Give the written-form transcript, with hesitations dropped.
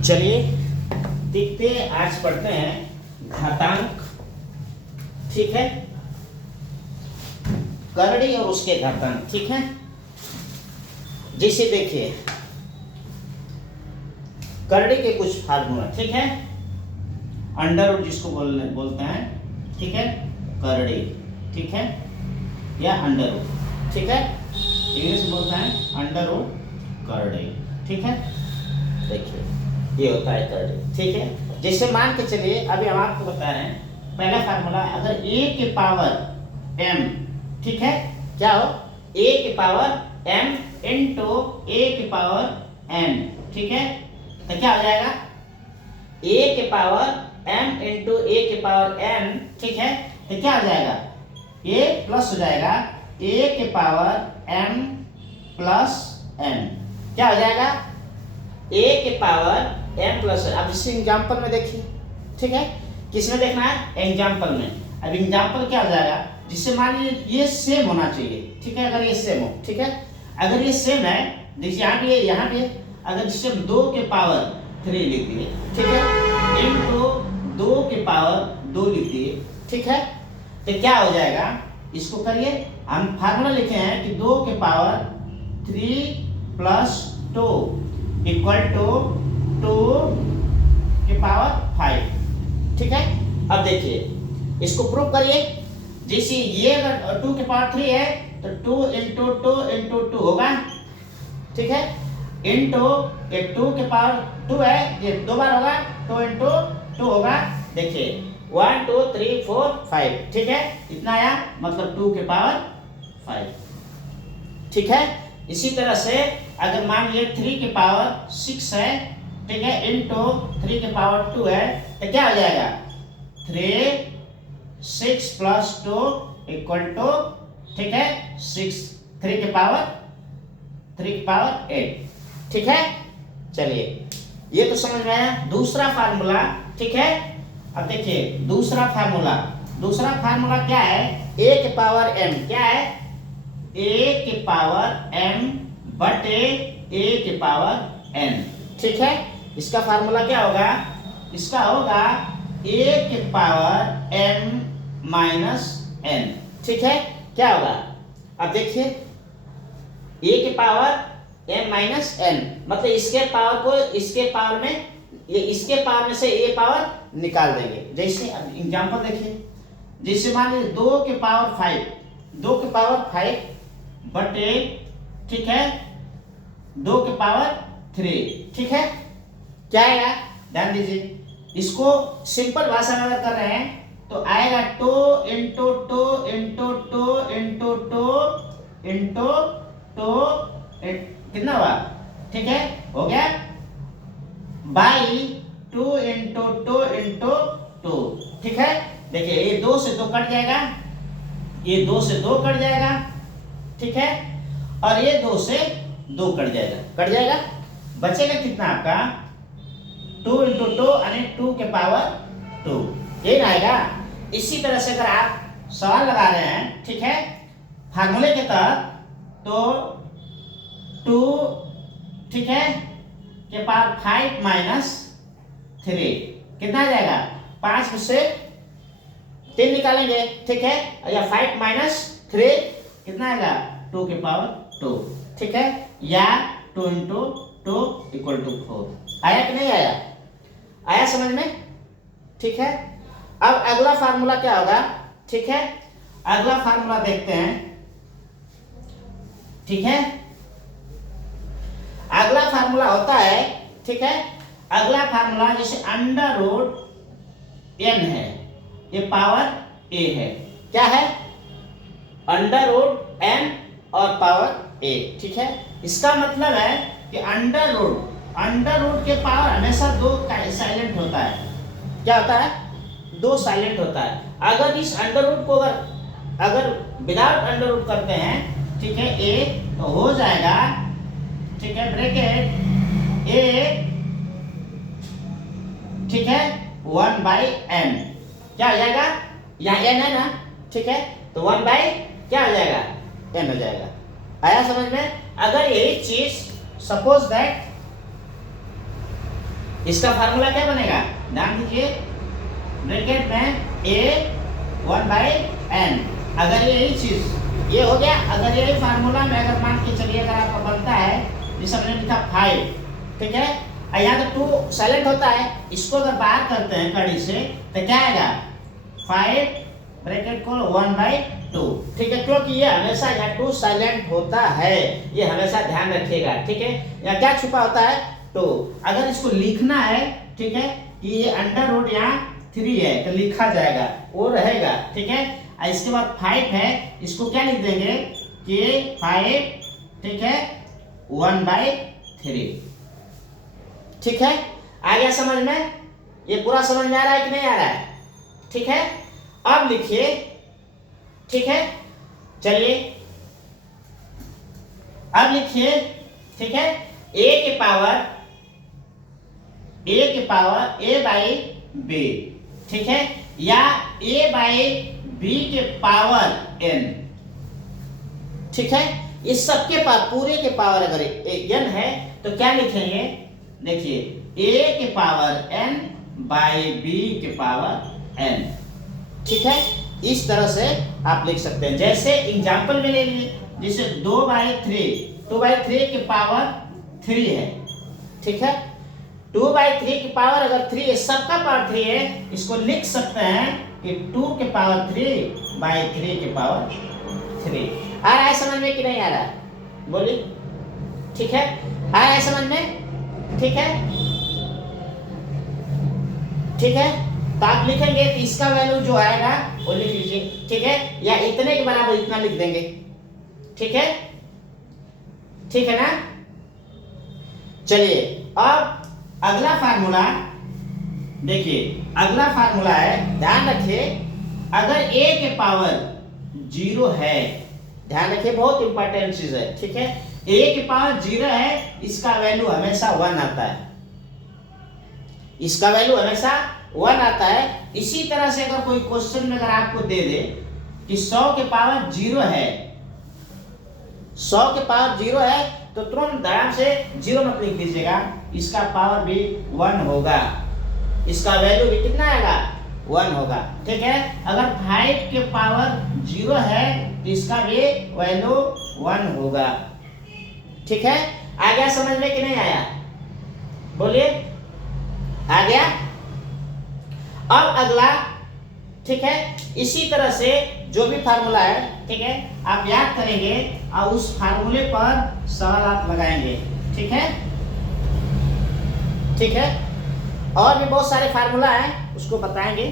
चलिए देखते हैं, आज पढ़ते हैं घातांक। ठीक है, करड़ी और उसके घातांक। ठीक है, जैसे देखिए करड़ी के कुछ फार्मूला। ठीक है, अंडर रूट जिसको बोलते हैं। ठीक है, करड़ी। ठीक है, या अंडर रूट। ठीक है, इंग्लिश में बोलते हैं अंडर रूट करड़ी। ठीक है, देखिए ये होता है करड़ी। ठीक है, जैसे मान के चलिए अभी हम आपको बता रहे हैं पहला फार्मूला, अगर a के पावर m, ठीक है, क्या हो a के पावर m इंटू a के पावर n। ठीक है, तो क्या हो जाएगा a के पावर m इंटू a के पावर n। ठीक है, तो क्या हो जाएगा a प्लस हो जाएगा a के पावर m प्लस n। क्या हो जाएगा a के पावर m प्लस। अब इस एग्जाम्पल में देखिए। ठीक है, किस में देखना है? एग्जाम्पल में। अब एग्जाम्पल क्या हो जाएगा, जिससे मान लीजिए ये सेम होना चाहिए। ठीक है, अगर ये सेम हो। ठीक है, अगर ये सेम है, देखिए यहाँ पे अगर जिससे 2 के पावर 3 लिख दिए। ठीक है, इनटू 2 के पावर 2 लिख दिए। ठीक है, तो क्या हो जाएगा, इसको करिए। हम फार्मूला लिखे हैं कि 2 के पावर 3 प्लस 2 इक्वल टू 2 के पावर 5। ठीक है, अब देखिए इसको प्रूव करिए। जैसे ये अगर 2 के पावर 3 है तो 2 इंटू 2 इंटू 2 होगा। ठीक है, इंटू ये 2 के पावर 2 है, ये 2 बार होगा, 2 इंटू 2 होगा। देखिए 1 2 3 4 5। ठीक है, इतना आया, मतलब 2 के पावर 5। ठीक है, इसी तरह से अगर मान लीजिए 3 के पावर 6 है, ठीक है, इंटू 3 के पावर 2 है, तो क्या हो जाएगा 3 6 प्लस 2 इक्वल टू, ठीक है, 6 3 के पावर 8। ठीक है, चलिए ये तो समझ में आया। दूसरा फार्मूला। ठीक है, अब देखिए दूसरा फार्मूला क्या है, a के पावर m। क्या है, a के पावर m बटे a के पावर n। ठीक है, इसका फार्मूला क्या होगा, इसका होगा a के पावर m माइनस n। ठीक है, क्या होगा, अब देखिए a के पावर m माइनस n, मतलब इसके पावर को इसके पावर में, ये इसके पावर में से a पावर निकाल देंगे। जैसे एग्जांपल देखिए, जैसे मान लीजिए 2 के पावर 5 बटे, ठीक है, 2 के पावर 3। ठीक है, क्या आएगा, ध्यान दीजिए। इसको सिंपल भाषा में अगर कर रहे हैं तो आएगा 2 इंटू 2 इंटू 2 इंटू 2 इंटू 2, कितना हुआ, ठीक है, हो गया, बाई 2 इंटू 2 इंटू 2। ठीक है, देखिए ये 2 से 2 कट जाएगा, ये 2 से 2 कट जाएगा। ठीक है, और ये 2 से 2 कट जाएगा, बचेगा कितना आपका 2 इंटू 2 यानी 2 के पावर 2, ये ना आएगा। इसी तरह से अगर आप सवाल लगा रहे हैं, ठीक है, फार्मूले के तहत, तो 2, ठीक है, के पावर 5 माइनस 3 कितना आ जाएगा, 5 में से 3 निकालेंगे। ठीक है, या 5 माइनस 3 कितना आएगा, 2 के पावर 2। ठीक है, या 2 इंटू 2 इक्वल टू 4। आया कि नहीं आया, आया समझ में? ठीक है, अब अगला फार्मूला क्या होगा। ठीक है, अगला फार्मूला देखते हैं। ठीक है, अगला फार्मूला होता है, ठीक है, अगला फार्मूला जैसे अंडर रूट n है, ये पावर a है। क्या है, अंडर रूट n और पावर a। ठीक है, इसका मतलब है कि अंडर रूट के पावर हमेशा 2 साइलेंट होता है। क्या होता है, 2 साइलेंट होता है। अगर इस अंडर रूट को अगर विदाउट अंडर रूट करते हैं, ठीक है, a, तो हो जाएगा, ठीक है, ब्रैकेट a, ठीक है, 1/n। क्या हो जाएगा, यहाँ n है ना, ठीक है, तो 1 बाई क्या हो जाएगा, n हो जाएगा। आया समझ में? अगर यही चीज सपोज दैट इसका फार्मूला क्या बनेगा, ध्यान दीजिए, ब्रैकेट में a 1/n। अगर ये यही चीज ये हो गया, अगर यही फार्मूला में अगर मान के चलिए अगर आपका बनता है जिसे हमने लिखा 5, ठीक है, यहाँ तो 2 साइलेंट होता है, इसको अगर बाहर करते हैं कड़ी से तो क्या आएगा 5 ब्रैकेट को 1/2, ठीक है, क्योंकि ये हमेशा यहाँ 2 साइलेंट होता है, ये हमेशा ध्यान रखिएगा, ठीक है। यहाँ क्या छुपा होता है 2। अगर इसको लिखना है, ठीक है, कि ये अंडर रूट यहाँ 3 है तो लिखा जाएगा, वो रहेगा, ठीक है। इसके बाद 5 है, इसको क्या लिख देंगे कि 5, ठीक है, 1/3, ठीक है। आ गया समझ में, ये पूरा समझ में आ रहा है कि नहीं आ रहा है, ठीक है। अब लिखिए, ठीक है, चलिए अब लिखिए, ठीक है, a के पावर a/b, ठीक है, या a/b के पावर n, ठीक है। इस सबके पूरे के पावर अगर n है तो क्या लिखेंगे, देखिए a के पावर n बाई b के पावर n, ठीक है। इस तरह से आप लिख सकते हैं। जैसे एग्जांपल में ले लिए, जैसे 2/3 के पावर 3 है, ठीक है, 2/3 की पावर अगर 3 है, सबका पावर 3 है, इसको लिख सकते हैं कि 2 के पावर 3/3 के पावर 3। आ रहा है समझ में कि नहीं आ रहा है, बोलिए, ठीक है, आ रहा है समझ में, ठीक है, ठीक है। तो आप लिखेंगे कि इसका वैल्यू जो आएगा वो लिख लीजिए, ठीक है, या इतने के बराबर इतना लिख देंगे, ठीक है, ठीक है ना। चलिए अब अगला फार्मूला देखिए, अगला फार्मूला है, ध्यान रखिए, अगर a के पावर 0 है, ध्यान रखिए बहुत इंपॉर्टेंट चीज है, ठीक है, a के पावर 0 है, इसका वैल्यू हमेशा 1 आता है, इसका वैल्यू हमेशा 1 आता है। इसी तरह से अगर कोई क्वेश्चन में अगर आपको दे दे कि 100 के पावर 0 है, 100 के पावर 0 है, तो तुरंत आराम से 0 मत लिख दीजिएगा, इसका पावर भी 1 होगा, इसका वैल्यू भी कितना आएगा 1 होगा, ठीक है। अगर 5 के पावर 0 है तो इसका भी वैल्यू 1 होगा, ठीक है। आ गया समझ में कि नहीं आया, बोलिए, आ गया। अब अगला, ठीक है, इसी तरह से जो भी फार्मूला है, ठीक है, आप याद करेंगे और उस फार्मूले पर सवाल आप लगाएंगे, ठीक है, ठीक है। और भी बहुत सारे फार्मूला हैं, उसको बताएंगे।